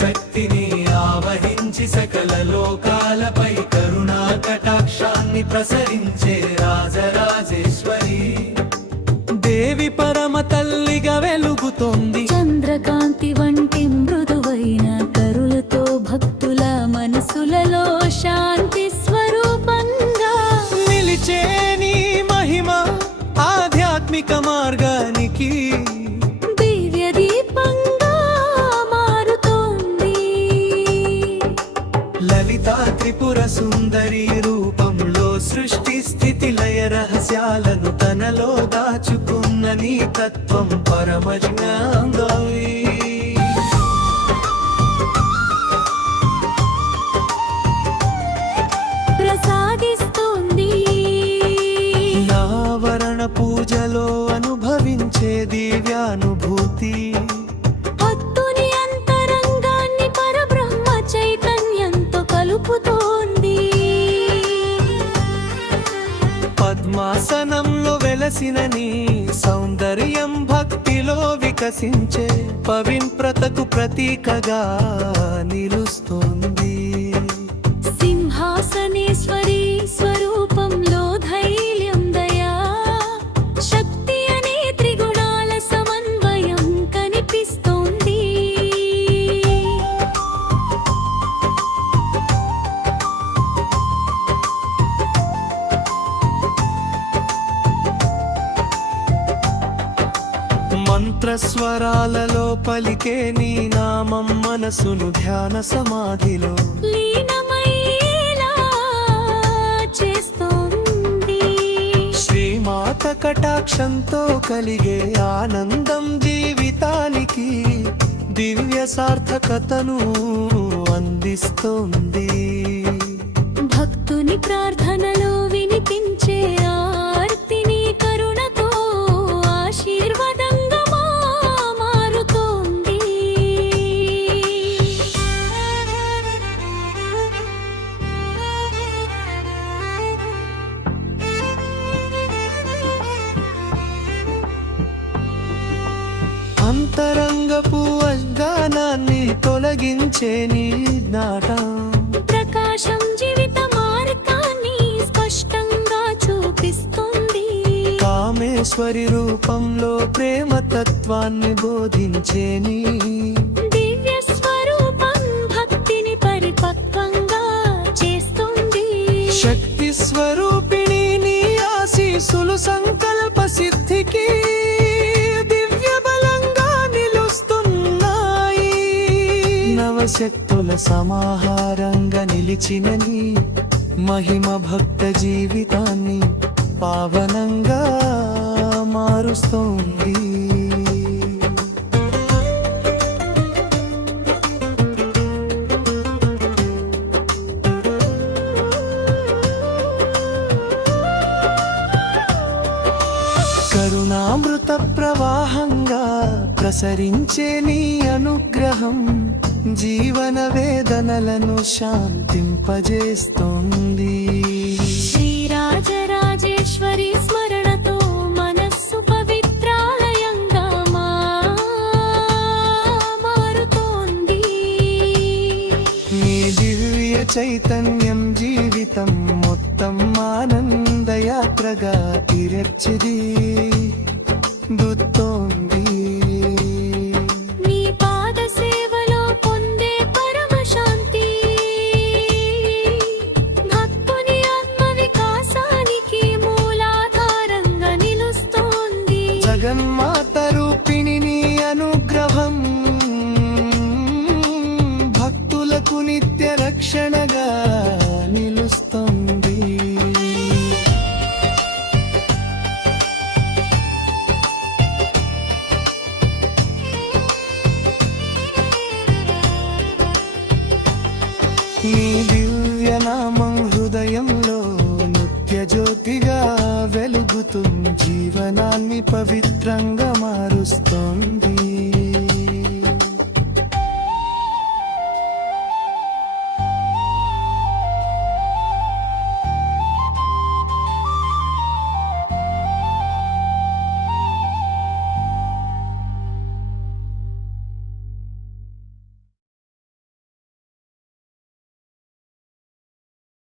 శక్తిని ఆవహించి సకల లోకాలపై కరుణా కటాక్షాన్ని ప్రసరించే రాజరాజేశ్వరి దేవి పరమ తల్లిగా వెలుగుతోంది. చంద్రకాంతి వంటి మృదువైన కరులతో భక్తుల మనసులలో శాంతి స్వరూపంగా నిలిచే నీ మహిమ ఆధ్యాత్మిక మార్గానికి దివ్య దీపంగా మారుతోంది. లలితా త్రిపుర సుందరి రూపంలో సృష్టి స్థితి లయ రహస్యాలను తనలో దాచుకున్న నీ తత్వం పరమజ్ఞాంగవి ప్రసాదిస్తుంది. నావరణ పూజలో అనుభవించే దివ్యానుభూతి భక్తుని అంతరంగాన్ని పరబ్రహ్మ చైతన్యంతో కలుపుతోంది. పద్మాసనంలో వెలసిన నీ సౌందర్యం భక్తిలో వికసించే పవిత్రతకు ప్రతీకగా నిలుస్తోంది. సింహాసనేశ్వరి స్వరూపంలో ధైర్యం దయా శక్తి అనే త్రిగుణాల సమన్వయం కనిపిస్తోంది. మంత్రస్వరాలలో పలికే నీ నామం మనసును ధ్యాన సమాధిలో లీనమయ్యేలా చేస్తోంది. శ్రీమాత కటాక్షంతో కలిగే ఆనందం జీవితానికి దివ్య సార్థకతను అందిస్తోంది. భక్తుని ప్రార్థనలో వినిపించే ఆర్తిని కరుణతో ఆశీర్వాదంగా మారుతోంది. అంతరంగపు అజ్ఞానాన్ని తొలగించే నీ జ్ఞానం ప్రకాశం జీవిత మార్గాన్ని స్పష్టంగా చూపిస్తుంది. కామేశ్వరి రూపంలో ప్రేమ తత్వాన్ని బోధించే నీ దివ్య స్వరూపం భక్తిని పరిపక్వంగా చేస్తుంది. శక్తి స్వరూపిణి నీ ఆశీసులు సంకల్ప సిద్ధికి దివ్య బలంగా నిలుస్తున్నాయి. నవశక్తుల సమాహారంగా నిలిచిన నీ మహిమ భక్త జీవితాన్ని పావనంగా మారుస్తోంది. కరుణామృత ప్రవాహంగా ప్రసరించే నీ అనుగ్రహం జీవన వేదనలను శాంతింపజేస్తోంది. శ్రీరాజరాజేశ్వరి స్మరణతో మనస్సు పవిత్రాలయంగా మారుతోంది. నీ దివ్య చైతన్యం జీవితం మొత్తం ఆనందయాత్రగా తీర్చిదిద్దుతోంది. నీ పాద సేవలో పొందే పరమశాంతి భక్తుని ఆత్మ వికాసానికి మూలాధారంగా నిలుస్తోంది. జగన్మాత రూపిణి నీ అనుగ్రహం భక్తులకు నిత్య రక్షణగా నిలుస్తుంది. నీ దివ్య నామం హృదయంలో నిత్య జ్యోతిగా వెలుగుతూ జీవనాన్ని పవిత్రంగా మారుస్తోంది.